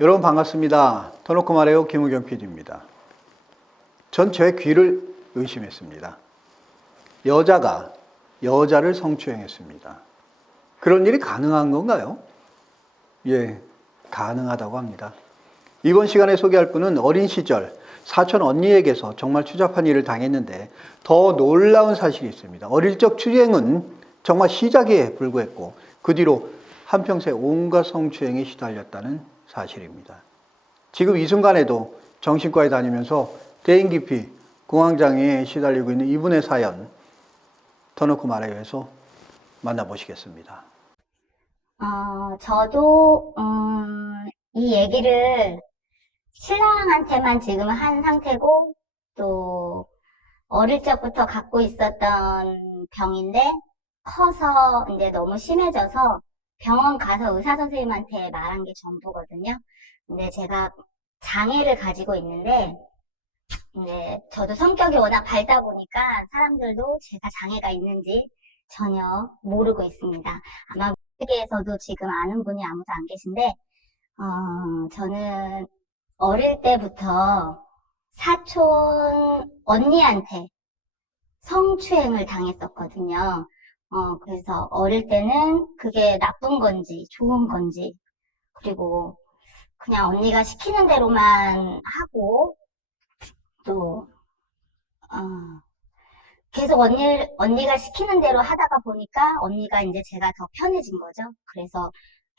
여러분 반갑습니다. 터놓고 말해요. 김우경 PD입니다. 전 제 귀를 의심했습니다. 여자가 여자를 성추행했습니다. 그런 일이 가능한 건가요? 예, 가능하다고 합니다. 이번 시간에 소개할 분은 어린 시절 사촌 언니에게서 정말 추잡한 일을 당했는데 더 놀라운 사실이 있습니다. 어릴 적 추행은 정말 시작에 불과했고 그 뒤로 한평생 온갖 성추행에 시달렸다는 사실입니다. 지금 이 순간에도 정신과에 다니면서 대인 기피, 공황장애에 시달리고 있는 이분의 사연 터놓고 말해요에서 만나보시겠습니다. 저도 이 얘기를 신랑한테만 지금 한 상태고 또 어릴 적부터 갖고 있었던 병인데 커서 이제 너무 심해져서 병원 가서 의사 선생님한테 말한 게 전부거든요. 근데 제가 장애를 가지고 있는데 저도 성격이 워낙 밝다 보니까 사람들도 제가 장애가 있는지 전혀 모르고 있습니다. 아마 세계에서도 지금 아는 분이 아무도 안 계신데 저는 어릴 때부터 사촌 언니한테 성추행을 당했었거든요. 그래서 어릴 때는 그게 나쁜 건지 좋은 건지 그리고 그냥 언니가 시키는 대로만 하고 또 계속 언니가 시키는 대로 하다가 보니까 언니가 이제 제가 더 편해진 거죠. 그래서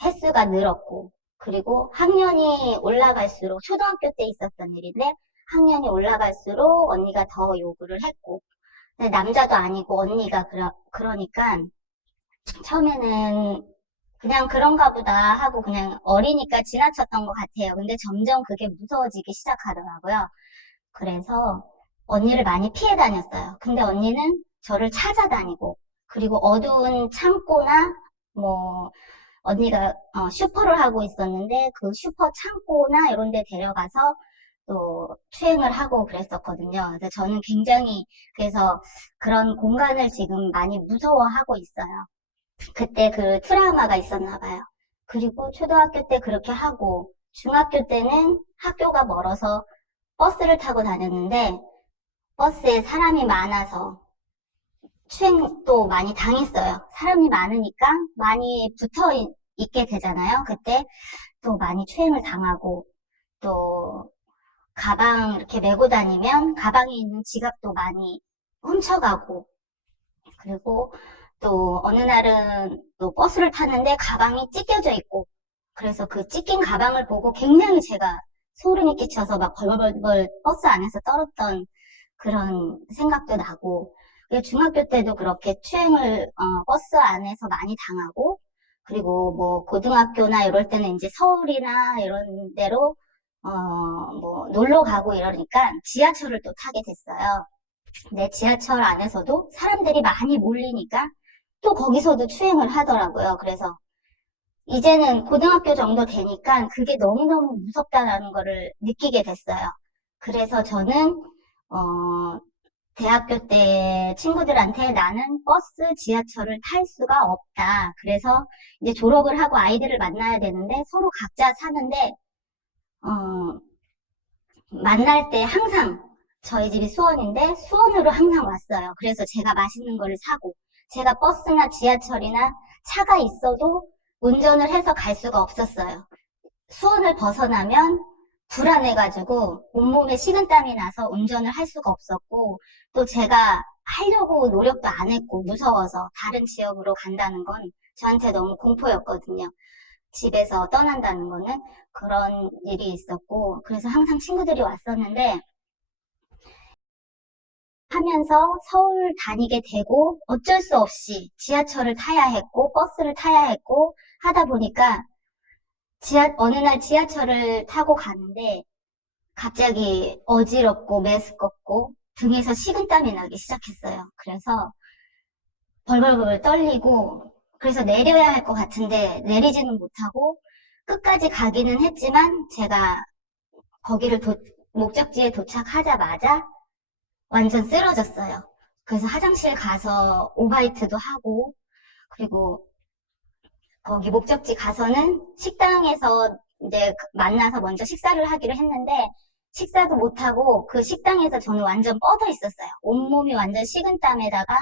횟수가 늘었고 그리고 학년이 올라갈수록 초등학교 때 있었던 일인데 학년이 올라갈수록 언니가 더 요구를 했고 근데 남자도 아니고 언니가 그러니까 처음에는 그냥 그런가 보다 하고 그냥 어리니까 지나쳤던 것 같아요. 근데 점점 그게 무서워지기 시작하더라고요. 그래서 언니를 많이 피해 다녔어요. 근데 언니는 저를 찾아다니고 그리고 어두운 창고나 뭐 언니가 슈퍼를 하고 있었는데 그 슈퍼 창고나 이런 데 데려가서 또 추행을 하고 그랬었거든요. 그래서 저는 굉장히 그래서 그런 공간을 지금 많이 무서워하고 있어요. 그때 그 트라우마가 있었나 봐요. 그리고 초등학교 때 그렇게 하고 중학교 때는 학교가 멀어서 버스를 타고 다녔는데 버스에 사람이 많아서 추행도 많이 당했어요. 사람이 많으니까 많이 붙어 있게 되잖아요. 그때 또 많이 추행을 당하고 또 가방 이렇게 메고 다니면 가방에 있는 지갑도 많이 훔쳐가고 그리고 또 어느 날은 또 버스를 탔는데 가방이 찢겨져 있고 그래서 그 찢긴 가방을 보고 굉장히 제가 소름이 끼쳐서 막 벌벌벌 버스 안에서 떨었던 그런 생각도 나고 중학교 때도 그렇게 추행을 버스 안에서 많이 당하고 그리고 뭐 고등학교나 이럴 때는 이제 서울이나 이런 데로 뭐 놀러 가고 이러니까 지하철을 또 타게 됐어요. 근데 지하철 안에서도 사람들이 많이 몰리니까 또 거기서도 추행을 하더라고요. 그래서 이제는 고등학교 정도 되니까 그게 너무너무 무섭다라는 거를 느끼게 됐어요. 그래서 저는 대학교 때 친구들한테 나는 버스, 지하철을 탈 수가 없다. 그래서 이제 졸업을 하고 아이들을 만나야 되는데 서로 각자 사는데 만날 때 항상 저희 집이 수원인데 수원으로 항상 왔어요. 그래서 제가 맛있는 거를 사고 제가 버스나 지하철이나 차가 있어도 운전을 해서 갈 수가 없었어요. 수원을 벗어나면 불안해가지고 온몸에 식은땀이 나서 운전을 할 수가 없었고 또 제가 하려고 노력도 안 했고 무서워서 다른 지역으로 간다는 건 저한테 너무 공포였거든요. 집에서 떠난다는 거는 그런 일이 있었고 그래서 항상 친구들이 왔었는데 하면서 서울 다니게 되고 어쩔 수 없이 지하철을 타야 했고 버스를 타야 했고 하다 보니까 어느 날 지하철을 타고 가는데 갑자기 어지럽고 메스껍고 등에서 식은땀이 나기 시작했어요. 그래서 벌벌벌 떨리고 그래서 내려야 할 것 같은데 내리지는 못하고 끝까지 가기는 했지만 제가 거기를 목적지에 도착하자마자 완전 쓰러졌어요. 그래서 화장실 가서 오바이트도 하고 그리고 거기 목적지 가서는 식당에서 이제 만나서 먼저 식사를 하기로 했는데, 식사도 못하고 그 식당에서 저는 완전 뻗어 있었어요. 온몸이 완전 식은땀에다가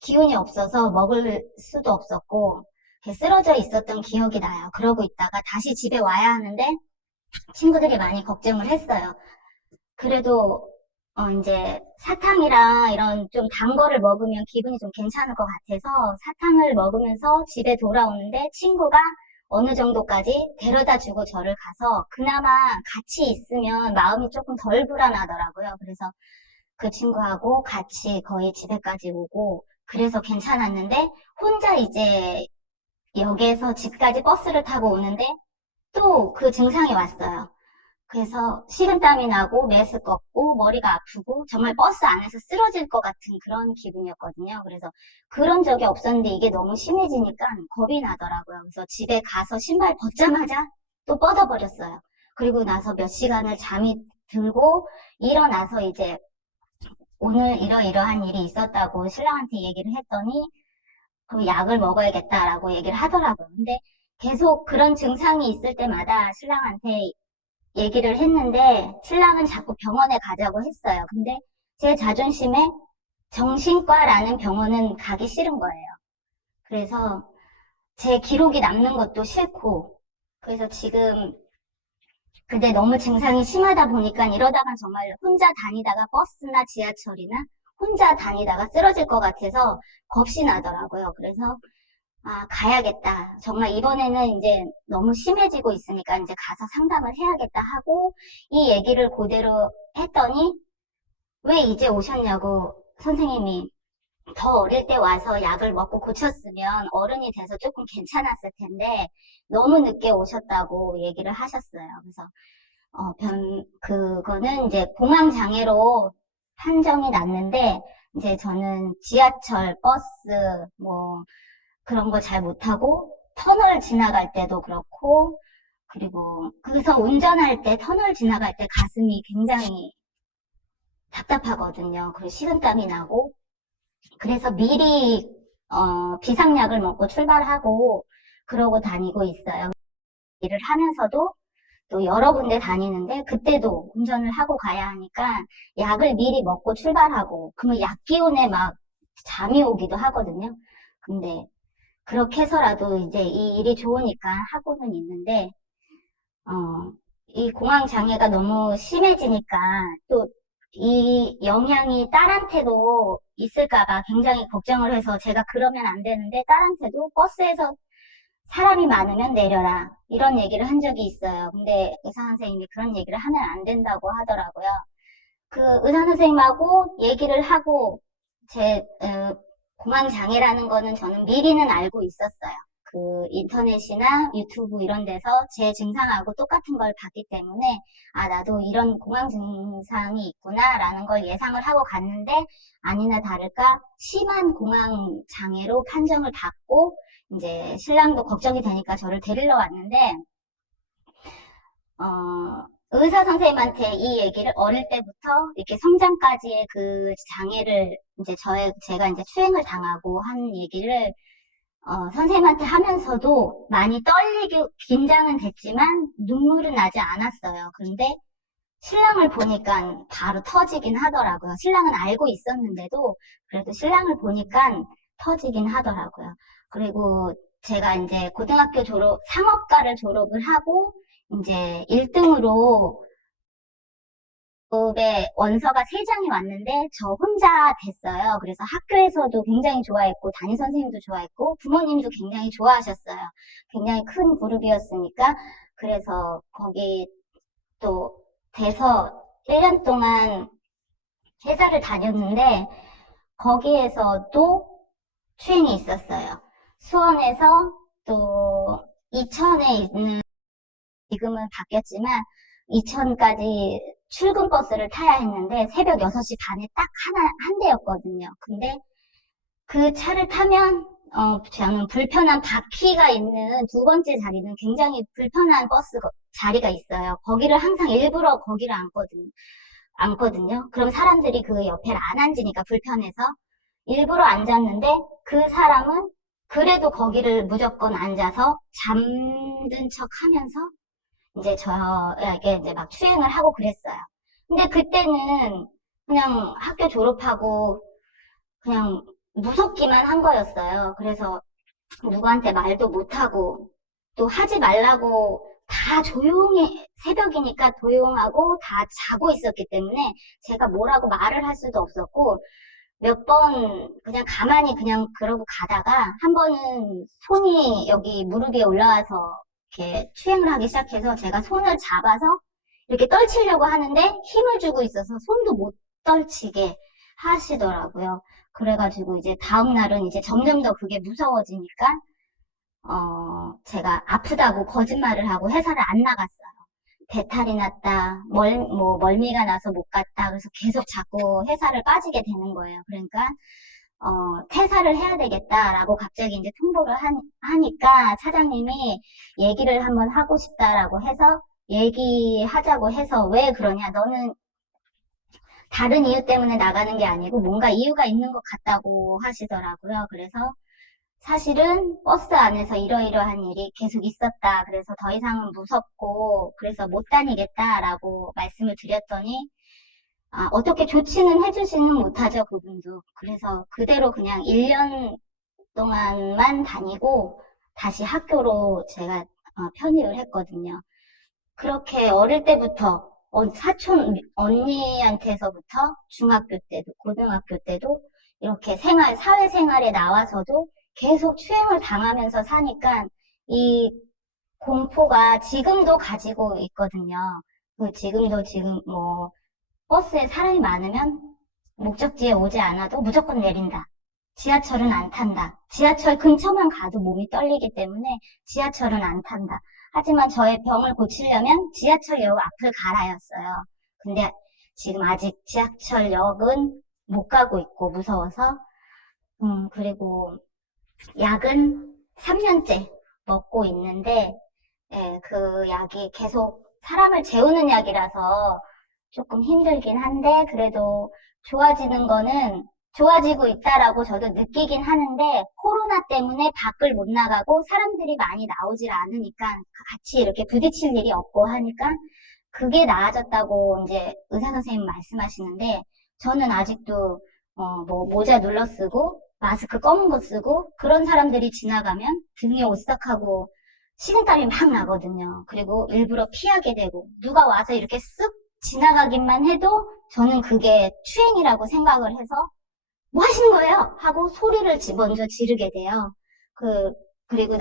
기운이 없어서 먹을 수도 없었고, 이렇게 쓰러져 있었던 기억이 나요. 그러고 있다가 다시 집에 와야 하는데, 친구들이 많이 걱정을 했어요. 그래도 이제 사탕이랑 이런 좀 단 거를 먹으면 기분이 좀 괜찮을 것 같아서 사탕을 먹으면서 집에 돌아오는데 친구가 어느 정도까지 데려다 주고 저를 가서 그나마 같이 있으면 마음이 조금 덜 불안하더라고요. 그래서 그 친구하고 같이 거의 집에까지 오고 그래서 괜찮았는데 혼자 이제 역에서 집까지 버스를 타고 오는데 또 그 증상이 왔어요. 그래서 식은땀이 나고 메스껍고 머리가 아프고 정말 버스 안에서 쓰러질 것 같은 그런 기분이었거든요. 그래서 그런 적이 없었는데 이게 너무 심해지니까 겁이 나더라고요. 그래서 집에 가서 신발 벗자마자 또 뻗어버렸어요. 그리고 나서 몇 시간을 잠이 들고 일어나서 이제 오늘 이러이러한 일이 있었다고 신랑한테 얘기를 했더니 그 약을 먹어야겠다라고 얘기를 하더라고요. 근데 계속 그런 증상이 있을 때마다 신랑한테 얘기를 했는데 신랑은 자꾸 병원에 가자고 했어요. 근데 제 자존심에 정신과라는 병원은 가기 싫은 거예요. 그래서 제 기록이 남는 것도 싫고 그래서 지금 근데 너무 증상이 심하다 보니까 이러다간 정말 혼자 다니다가 버스나 지하철이나 혼자 다니다가 쓰러질 것 같아서 겁이 나더라고요. 그래서 가야겠다. 정말 이번에는 이제 너무 심해지고 있으니까 이제 가서 상담을 해야겠다 하고 이 얘기를 그대로 했더니 왜 이제 오셨냐고 선생님이 더 어릴 때 와서 약을 먹고 고쳤으면 어른이 돼서 조금 괜찮았을 텐데 너무 늦게 오셨다고 얘기를 하셨어요. 그래서 그거는 이제 공황장애로 판정이 났는데 이제 저는 지하철, 버스, 뭐 그런 거 잘 못하고 터널 지나갈 때도 그렇고 그리고 그래서 운전할 때 터널 지나갈 때 가슴이 굉장히 답답하거든요. 그리고 식은땀이 나고 그래서 미리 비상약을 먹고 출발하고 그러고 다니고 있어요. 일을 하면서도 또 여러 군데 다니는데 그때도 운전을 하고 가야 하니까 약을 미리 먹고 출발하고 그러면 약 기운에 막 잠이 오기도 하거든요. 근데 그렇게 해서라도 이제 이 일이 좋으니까 하고는 있는데, 이 공황장애가 너무 심해지니까 또 이 영향이 딸한테도 있을까봐 굉장히 걱정을 해서 제가 그러면 안 되는데 딸한테도 버스에서 사람이 많으면 내려라. 이런 얘기를 한 적이 있어요. 근데 의사 선생님이 그런 얘기를 하면 안 된다고 하더라고요. 그 의사 선생님하고 얘기를 하고 공황장애라는 거는 저는 미리는 알고 있었어요. 그 인터넷이나 유튜브 이런 데서 제 증상하고 똑같은 걸 봤기 때문에 나도 이런 공황 증상이 있구나라는 걸 예상을 하고 갔는데 아니나 다를까 심한 공황 장애로 판정을 받고 이제 신랑도 걱정이 되니까 저를 데리러 왔는데 의사 선생님한테 이 얘기를 어릴 때부터 이렇게 성장까지의 그 장애를 이제 제가 이제 추행을 당하고 한 얘기를 선생님한테 하면서도 많이 떨리고 긴장은 됐지만 눈물은 나지 않았어요. 그런데 신랑을 보니까 바로 터지긴 하더라고요. 신랑은 알고 있었는데도 그래도 신랑을 보니까 터지긴 하더라고요. 그리고 제가 이제 고등학교 상업과를 졸업을 하고 이제 1등으로 수업에 원서가 3장이 왔는데 저 혼자 됐어요. 그래서 학교에서도 굉장히 좋아했고 담임 선생님도 좋아했고 부모님도 굉장히 좋아하셨어요. 굉장히 큰 그룹이었으니까 그래서 거기 또 돼서 1년 동안 회사를 다녔는데 거기에서도 추행이 있었어요. 수원에서 또 이천에 있는 지금은 바뀌었지만 이천까지 출근 버스를 타야 했는데 새벽 6시 반에 딱 한 대였거든요. 근데 그 차를 타면 저는 불편한 바퀴가 있는 2번째 자리는 굉장히 불편한 버스 자리가 있어요. 거기를 항상 일부러 거기를 앉거든요. 그럼 사람들이 그 옆에 안 앉으니까 불편해서 일부러 앉았는데 그 사람은 그래도 거기를 무조건 앉아서 잠든 척 하면서 이제 저에게 이제 막 추행을 하고 그랬어요. 근데 그때는 그냥 학교 졸업하고 그냥 무섭기만 한 거였어요. 그래서 누구한테 말도 못하고 또 하지 말라고 다 조용히 새벽이니까 조용하고 다 자고 있었기 때문에 제가 뭐라고 말을 할 수도 없었고 몇 번 그냥 가만히 그냥 그러고 가다가 한 번은 손이 여기 무릎 위에 올라와서 이렇게 추행을 하기 시작해서 제가 손을 잡아서 이렇게 떨치려고 하는데 힘을 주고 있어서 손도 못 떨치게 하시더라고요. 그래가지고 이제 다음 날은 이제 점점 더 그게 무서워지니까 제가 아프다고 거짓말을 하고 회사를 안 나갔어요. 배탈이 났다, 멀미가 나서 못 갔다, 그래서 계속 자꾸 회사를 빠지게 되는 거예요. 그러니까, 퇴사를 해야 되겠다라고 갑자기 이제 통보를 하니까 차장님이 얘기를 한번 하고 싶다라고 해서 얘기하자고 해서 왜 그러냐, 너는 다른 이유 때문에 나가는 게 아니고 뭔가 이유가 있는 것 같다고 하시더라고요. 그래서 사실은 버스 안에서 이러이러한 일이 계속 있었다. 그래서 더 이상은 무섭고 그래서 못 다니겠다라고 말씀을 드렸더니 어떻게 조치는 해주지는 못하죠, 그분도. 그래서 그대로 그냥 1년 동안만 다니고 다시 학교로 제가 편입을 했거든요. 그렇게 어릴 때부터 사촌 언니한테서부터 중학교 때도 고등학교 때도 이렇게 사회생활에 나와서도 계속 추행을 당하면서 사니까 이 공포가 지금도 가지고 있거든요. 지금 뭐 버스에 사람이 많으면 목적지에 오지 않아도 무조건 내린다. 지하철은 안 탄다. 지하철 근처만 가도 몸이 떨리기 때문에 지하철은 안 탄다. 하지만 저의 병을 고치려면 지하철역 앞을 갈아였어요. 근데 지금 아직 지하철역은 못 가고 있고 무서워서 그리고 약은 3년째 먹고 있는데 예, 그 약이 계속 사람을 재우는 약이라서 조금 힘들긴 한데 그래도 좋아지고 있다라고 저도 느끼긴 하는데 코로나 때문에 밖을 못 나가고 사람들이 많이 나오질 않으니까 같이 이렇게 부딪힐 일이 없고 하니까 그게 나아졌다고 이제 의사 선생님 말씀하시는데 저는 아직도 뭐 모자 눌러 쓰고 마스크 검은 거 쓰고 그런 사람들이 지나가면 등에 오싹하고 식은땀이 막 나거든요. 그리고 일부러 피하게 되고 누가 와서 이렇게 쓱 지나가기만 해도 저는 그게 추행이라고 생각을 해서 뭐 하시는 거예요? 하고 소리를 먼저 지르게 돼요. 그리고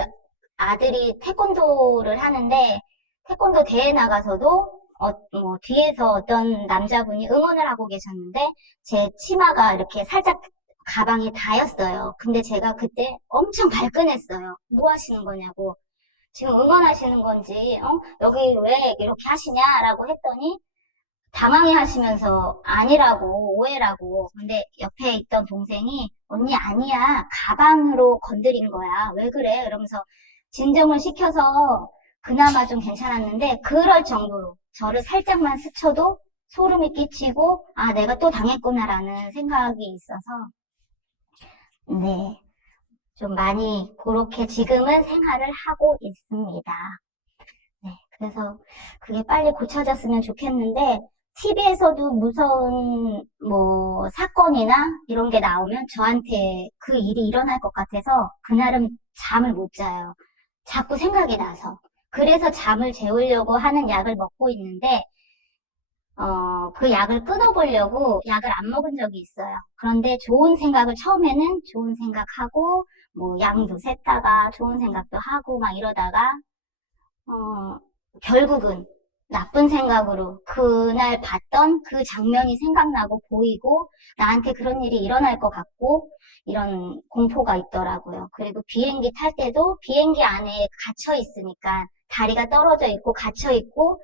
아들이 태권도를 하는데 태권도 대회 나가서도 뭐 뒤에서 어떤 남자분이 응원을 하고 계셨는데 제 치마가 이렇게 살짝 가방에 닿였어요. 근데 제가 그때 엄청 발끈했어요. 뭐 하시는 거냐고. 지금 응원하시는 건지, 여기 왜 이렇게 하시냐라고 했더니 당황해 하시면서 아니라고, 오해라고. 근데 옆에 있던 동생이 언니 아니야. 가방으로 건드린 거야. 왜 그래? 이러면서 진정을 시켜서 그나마 좀 괜찮았는데 그럴 정도로 저를 살짝만 스쳐도 소름이 끼치고 내가 또 당했구나라는 생각이 있어서 네. 좀 많이 그렇게 지금은 생활을 하고 있습니다. 네. 그래서 그게 빨리 고쳐졌으면 좋겠는데 TV에서도 무서운 뭐 사건이나 이런 게 나오면 저한테 그 일이 일어날 것 같아서 그날은 잠을 못 자요. 자꾸 생각이 나서. 그래서 잠을 재우려고 하는 약을 먹고 있는데 그 약을 끊어보려고 약을 안 먹은 적이 있어요. 그런데 처음에는 좋은 생각하고, 뭐, 양도 샜다가 좋은 생각도 하고, 막 이러다가, 결국은 나쁜 생각으로 그날 봤던 그 장면이 생각나고 보이고, 나한테 그런 일이 일어날 것 같고, 이런 공포가 있더라고요. 그리고 비행기 탈 때도 비행기 안에 갇혀 있으니까, 다리가 떨어져 있고, 갇혀 있고,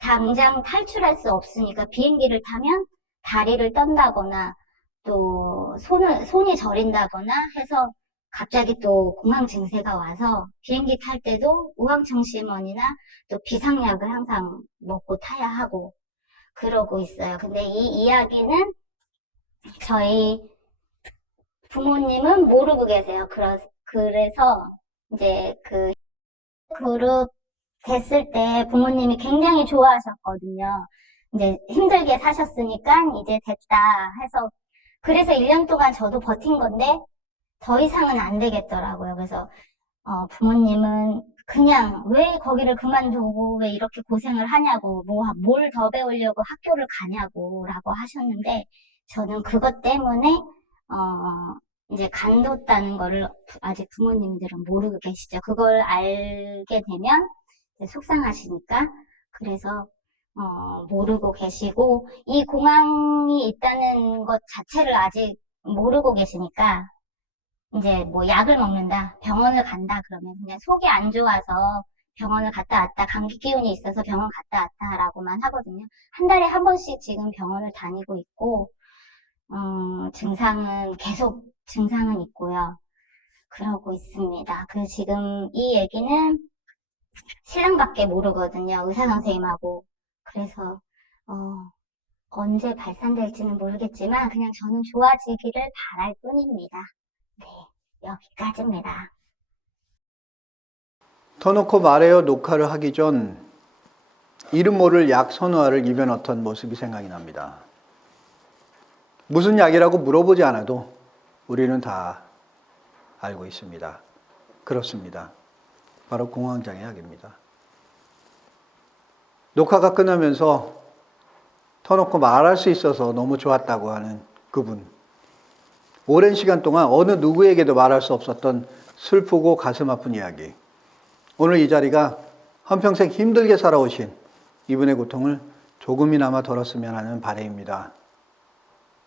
당장 탈출할 수 없으니까 비행기를 타면 다리를 떤다거나 또 손이 저린다거나 해서 갑자기 또 공황 증세가 와서 비행기 탈 때도 우황청심원이나 또 비상약을 항상 먹고 타야 하고 그러고 있어요. 근데 이 이야기는 저희 부모님은 모르고 계세요. 그래서 이제 그 그룹 됐을 때 부모님이 굉장히 좋아하셨거든요. 이제 힘들게 사셨으니까 이제 됐다 해서 그래서 1년 동안 저도 버틴 건데 더 이상은 안 되겠더라고요. 그래서 부모님은 그냥 왜 거기를 그만두고 왜 이렇게 고생을 하냐고 뭘 더 배우려고 학교를 가냐고 라고 하셨는데 저는 그것 때문에 이제 간뒀다는 거를 아직 부모님들은 모르고 계시죠. 그걸 알게 되면 이제 속상하시니까 그래서 모르고 계시고 이 공황이 있다는 것 자체를 아직 모르고 계시니까 이제 뭐 약을 먹는다, 병원을 간다 그러면 그냥 속이 안 좋아서 병원을 갔다 왔다, 감기 기운이 있어서 병원 갔다 왔다라고만 하거든요. 한 달에 한 번씩 지금 병원을 다니고 있고 계속 증상은 있고요. 그러고 있습니다. 그 지금 이 얘기는 신랑밖에 모르거든요. 의사 선생님하고. 그래서 언제 발산될지는 모르겠지만 그냥 저는 좋아지기를 바랄 뿐입니다. 네, 여기까지입니다. 터놓고 말해요 녹화를 하기 전 이름 모를 약 선호화를 입에 넣던 모습이 생각이 납니다. 무슨 약이라고 물어보지 않아도 우리는 다 알고 있습니다. 그렇습니다. 바로 공황장애 약입니다. 녹화가 끝나면서 터놓고 말할 수 있어서 너무 좋았다고 하는 그분. 오랜 시간 동안 어느 누구에게도 말할 수 없었던 슬프고 가슴 아픈 이야기. 오늘 이 자리가 한평생 힘들게 살아오신 이분의 고통을 조금이나마 덜었으면 하는 바람입니다.